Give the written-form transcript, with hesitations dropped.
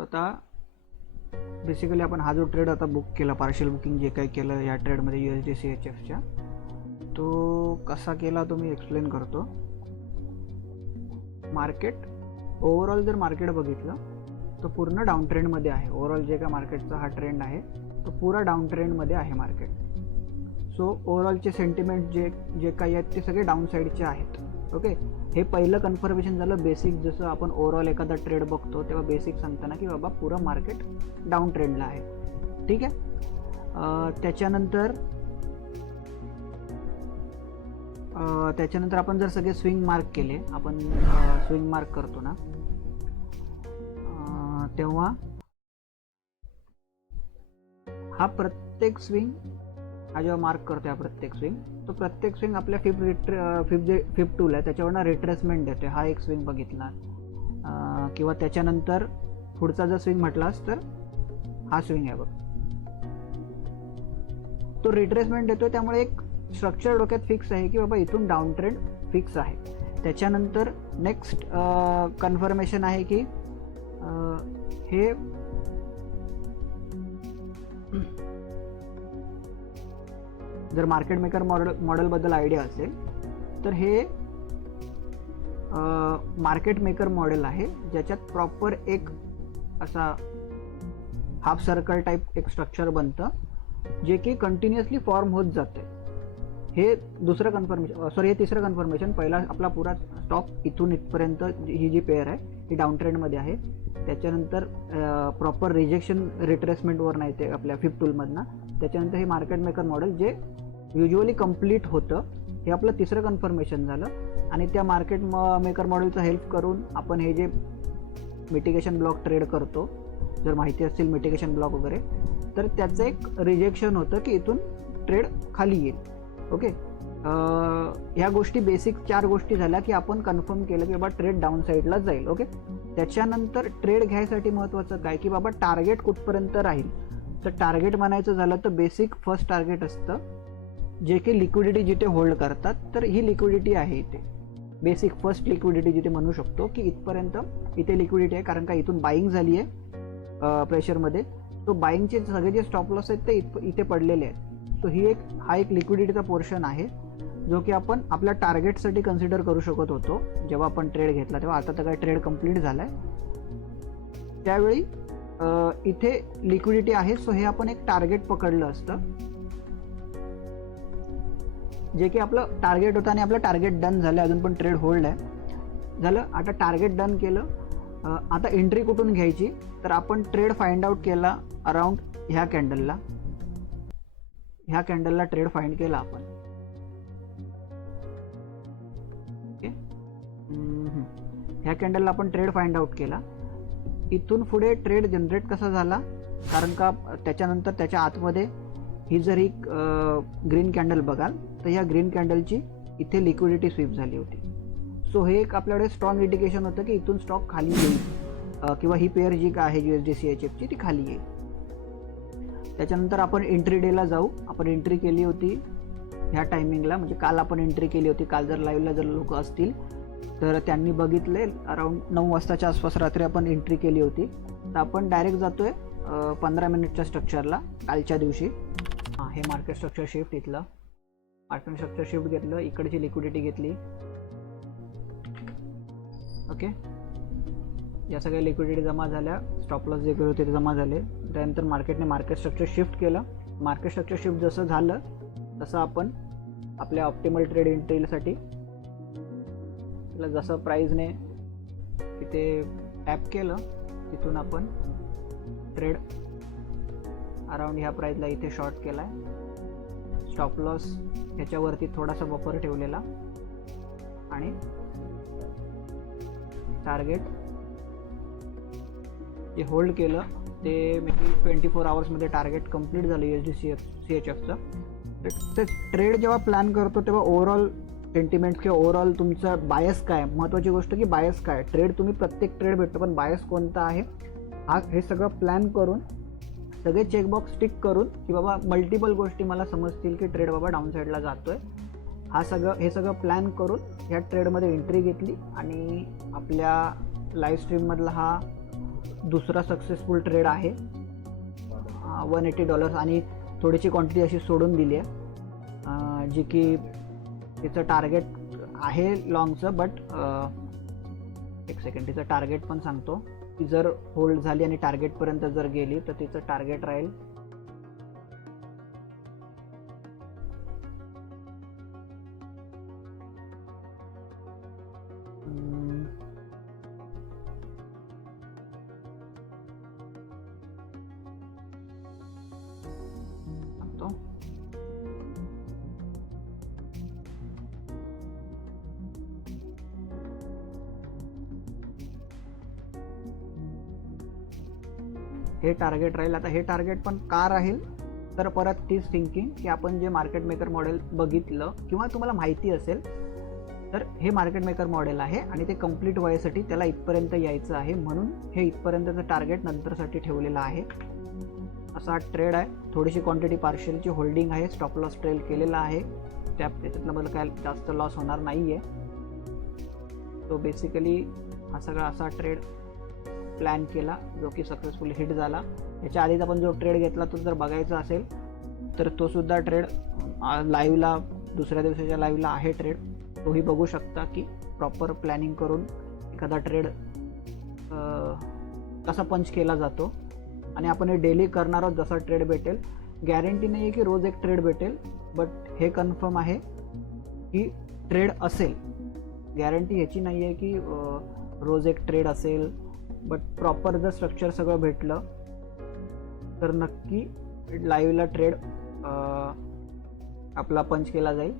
आता बेसिकली आपण हा जो ट्रेड आता बुक केला, पार्शियल बुकिंग जे काही केलं या ट्रेडमध्ये USD CHFच्या, तो कसा केला तो मी एक्सप्लेन करतो. मार्केट ओव्हरऑल जर मार्केट बघितलं तो पूर्ण डाऊन ट्रेंडमध्ये आहे. ओव्हरऑल जे काय मार्केटचा हा ट्रेंड आहे तो पुरा डाऊन ट्रेंडमध्ये आहे मार्केट. सो ओव्हरऑलचे सेंटिमेंट जे काही आहेत ते सगळे डाऊन साईडचे आहेत. ओके, हे पहिलं कन्फर्मेशन झालं बेसिक. जसं आपण ओव्हरऑल एखादा ट्रेड बघतो तेव्हा बेसिक सांगताना की बाबा पुरं मार्केट डाऊन ट्रेंडला आहे. ठीक आहे. त्याच्यानंतर आपण जर सगळे स्विंग मार्क केले, आपण स्विंग मार्क करतो ना, तेव्हा हा प्रत्येक स्विंग, हा जेव्हा मार्क करतो हा प्रत्येक स्विंग, तो प्रत्येक स्विंग आपल्या फिफ्थ टूल आहे त्याच्यावरनं रिट्रेसमेंट देते. हा एक स्विंग बघितला, किंवा त्याच्यानंतर पुढचा जर स्विंग म्हटलास तर हा स्विंग आहे बघ, तो रिट्रेसमेंट देतो. त्यामुळे एक स्ट्रक्चर डोक्यात फिक्स आहे की बाबा इथून डाऊन ट्रेंड फिक्स आहे. त्याच्यानंतर नेक्स्ट कन्फर्मेशन आहे की हे जर मार्केट मेकर मॉडेलबद्दल आयडिया असेल तर हे मार्केट मेकर मॉडेल आहे ज्याच्यात प्रॉपर एक असा हाफ सर्कल टाईप एक स्ट्रक्चर बनतं जे की कंटिन्युअसली फॉर्म होत जाते. हे दुसरं कन्फर्मेशन, सॉरी हे तिसरं कन्फर्मेशन. पहिला आपला पुरा स्टॉक इथून इथपर्यंत ही जी पेअर आहे ही डाऊन ट्रेंडमध्ये आहे. त्याच्यानंतर प्रॉपर रिजेक्शन रिट्रेसमेंटवर नाही ते आपल्या फिफ्थ टूलमधनं. त्याच्यानंतर हे मार्केट मेकर मॉडेल जे युजली कम्प्लीट होतं, हे आपलं तिसरं कन्फर्मेशन झालं. आणि त्या मार्केट मेकर मॉडेलचा हेल्प करून आपण हे जे मिटिगेशन ब्लॉक ट्रेड करतो, जर माहिती असतील मिटिगेशन ब्लॉक वगैरे, तर त्याचं एक रिजेक्शन होतं की इथून ट्रेड खाली येईल. ओके, ह्या गोष्टी बेसिक 4 गोष्टी झाल्या की आपण कन्फर्म केलं की बाबा ट्रेड डाऊन साईडला जाईल. ओके, त्याच्यानंतर ट्रेड घ्यायसाठी महत्त्वाचं काय की बाबा टार्गेट कुठपर्यंत राहील. तर टार्गेट म्हणायचं झालं तर बेसिक फर्स्ट टार्गेट असतं जे की लिक्विडिटी जिथे होल्ड करतात. तर ही लिक्विडिटी आहे इथे, बेसिक फर्स्ट लिक्विडिटी जिथे म्हणू शकतो की इथपर्यंत इथे लिक्विडिटी आहे, कारण का इथून बाईंग झाली आहे प्रेशरमध्ये. तो बाईंगचे सगळे जे स्टॉप लॉस आहेत ते इथे पडलेले आहेत. सो हा एक लिक्विडिटीचा पोर्शन आहे जो की आपण आपल्या टार्गेटसाठी कन्सिडर करू शकत होतो जेव्हा आपण ट्रेड घेतला तेव्हा. आता तर काय ट्रेड कंप्लीट झाला आहे, त्यावेळी इथे लिक्विडिटी आहे. सो हे आपण एक टार्गेट पकडलं असतं जे की आपलं टार्गेट होतं आणि आपलं टार्गेट डन झालं. अजून पण ट्रेड होल्ड आहे झालं. आता टार्गेट डन केलं, आता एंट्री कुठून घ्यायची, तर आपण ट्रेड फाइंड आउट केला अराउंड ह्या कॅन्डलला ट्रेड फाइंड केला आपण. ओके, ह्या कॅन्डलला आपण ट्रेड फाइंड आउट केला. इथून पुढे ट्रेड जनरेट कसा झाला, कारण का त्याच्यानंतर त्याच्या आतमध्ये ही जर ही ग्रीन कॅन्डल बघाल तर ह्या ग्रीन कॅन्डलची इथे लिक्विडिटी स्वीप झाली होती. सो हे एक आपल्याकडे स्ट्रॉंग इंडिकेशन होतं की इथून स्टॉक खाली येईल किंवा ही पेअर जी काय आहे USD CHFची ती खाली येईल. त्याच्यानंतर आपण एंट्री डेला जाऊ. आपण एंट्री केली होती ह्या टायमिंगला, म्हणजे काल आपण एंट्री केली होती. काल जर लाईव्हला जर लोक असतील तर त्यांनी बघितले अराउंड 9 वाजताच्या आसपास रात्री आपण एंट्री केली होती. तर आपण डायरेक्ट जातोय 15 मिनिटच्या स्ट्रक्चरला कालच्या दिवशी. हे मार्केट स्ट्रक्चर शिफ्ट, इथलं मार्केट स्ट्रक्चर शिफ्ट घेतलं, इकडची लिक्विडिटी घेतली. ओके, या सगळ्या लिक्विडिटी जमा झाल्या, स्टॉप लॉस जे होते ते जमा झाले. त्यानंतर मार्केटने मार्केट स्ट्रक्चर शिफ्ट केलं. मार्केट स्ट्रक्चर शिफ्ट जसं झालं तसं आपण आपल्या ऑप्टिमल ट्रेड एंट्रीसाठी जसं प्राईजने इथे टॅप केलं तिथून आपण ट्रेड अराउंड ह्या प्राईजला इथे शॉर्ट केला आहे. स्टॉप लॉस ह्याच्यावरती थोडासा बफर ठेवलेला आणि टार्गेट जे होल्ड केलं ते मे बी 24 आवर्समध्ये टार्गेट कंप्लीट झालं USD CHFचं. तर ट्रेड जेव्हा प्लॅन करतो तेव्हा ओव्हरऑल सेंटिमेंट किंवा ओव्हरऑल तुमचा बायस काय, महत्त्वाची गोष्ट की बायस काय. ट्रेड तुम्ही प्रत्येक ट्रेड भेटतो पण बायस कोणता आहे हे सगळं प्लॅन करून, सगळे चेकबॉक्स टिक करून की बाबा मल्टिपल गोष्टी मला समजतील की ट्रेड बाबा डाऊन साईडला जातोय, हे सगळं प्लॅन करून ह्या ट्रेडमध्ये एंट्री घेतली. आणि आपल्या लाईव्ह स्ट्रीममधला हा दुसरा सक्सेसफुल ट्रेड आहे $180 आणि थोडीशी क्वांटिटी अशी सोडून दिली आहे, जी की तिचं टार्गेट आहे लॉंगचं. बट एक सेकंड, तिचं टार्गेट पण सांगतो की जर होल्ड झाली आणि टार्गेटपर्यंत जर गेली तर तिचं टार्गेट राहील हे टार्गेट राहील. आता हे टार्गेट पण का राहील तर परत तीच थिंकिंग की आपण जे मार्केट मेकर मॉडेल बघितलं किंवा तुम्हाला माहिती असेल तर हे मार्केट मेकर मॉडेल आहे आणि ते कंप्लीट व्हायसाठी त्याला इथपर्यंत यायचं आहे, म्हणून हे इथपर्यंतचं टार्गेट नंतरसाठी ठेवलेलं आहे. असा ट्रेड आहे. थोडीशी क्वांटिटी पार्शियलची होल्डिंग आहे, स्टॉप लॉस ट्रेल केलेला आहे, त्याच्यातलं मला काय जास्त लॉस होणार नाही आहे. तो बेसिकली हा सगळा असा ट्रेड प्लॅन केला जो की सक्सेसफुली हिट झाला. याच्या आधीच आपण जो ट्रेड घेतला तो जर बघायचा असेल तर तो सुद्धा ट्रेड लाईव्हला, दुसऱ्या दिवसाच्या लाईव्हला आहे ट्रेड, तोही बघू शकता की प्रॉपर प्लॅनिंग करून एखादा ट्रेड कसा पंच केला जातो. आणि आपण हे डेली करणार आहोत. जसा ट्रेड भेटेल, गॅरंटी नाही आहे की रोज एक ट्रेड भेटेल, बट हे कन्फर्म आहे की ट्रेड असेल. गॅरंटी ह्याची नाही आहे की रोज एक ट्रेड असेल, बट प्रॉपर जर स्ट्रक्चर सगळं भेटलं तर नक्की लाईव्हला ट्रेड आपला पंच केला जाईल.